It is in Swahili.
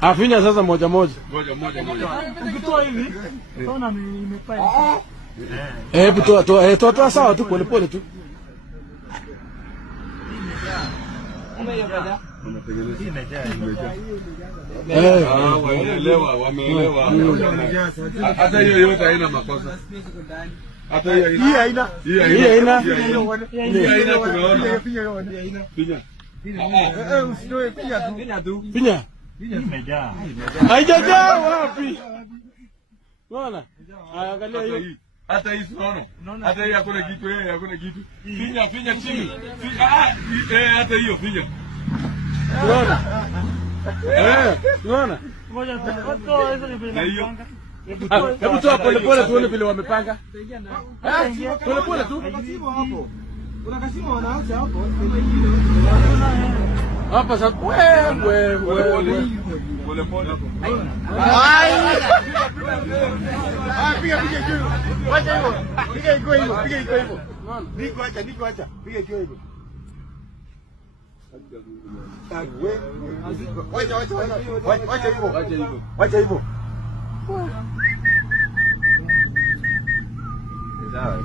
Afinya sasa moja moja. Ukitoa hivi, utaona imepaya. Toa sawa tu pole pole tu. Wameelewa. Hata hiyo yote haina makosa. Hata hii haina. Tumeona. Pinya. Usitoe pinya tu. Pinya. Imejaa. Haijajaa wapi? Unaona? Angalia hiyo. Hata hii unaona? Hata hii hakuna kitu, hakuna kitu. Finya chini. Hata hiyo finya. Unaona? Unaona? Ngoja toa hizo ni vile. Hebu toa pole pole tuone vile wamepanga. Pole pole tu. Kuna kasimo wanaacha hapo. Hapa sasa wewe. Pole pole hapo. Piga juu. Wacha hivyo. Piga iko hivyo. Niko acha. Piga iko hivyo. Wacha hivyo. Sawa.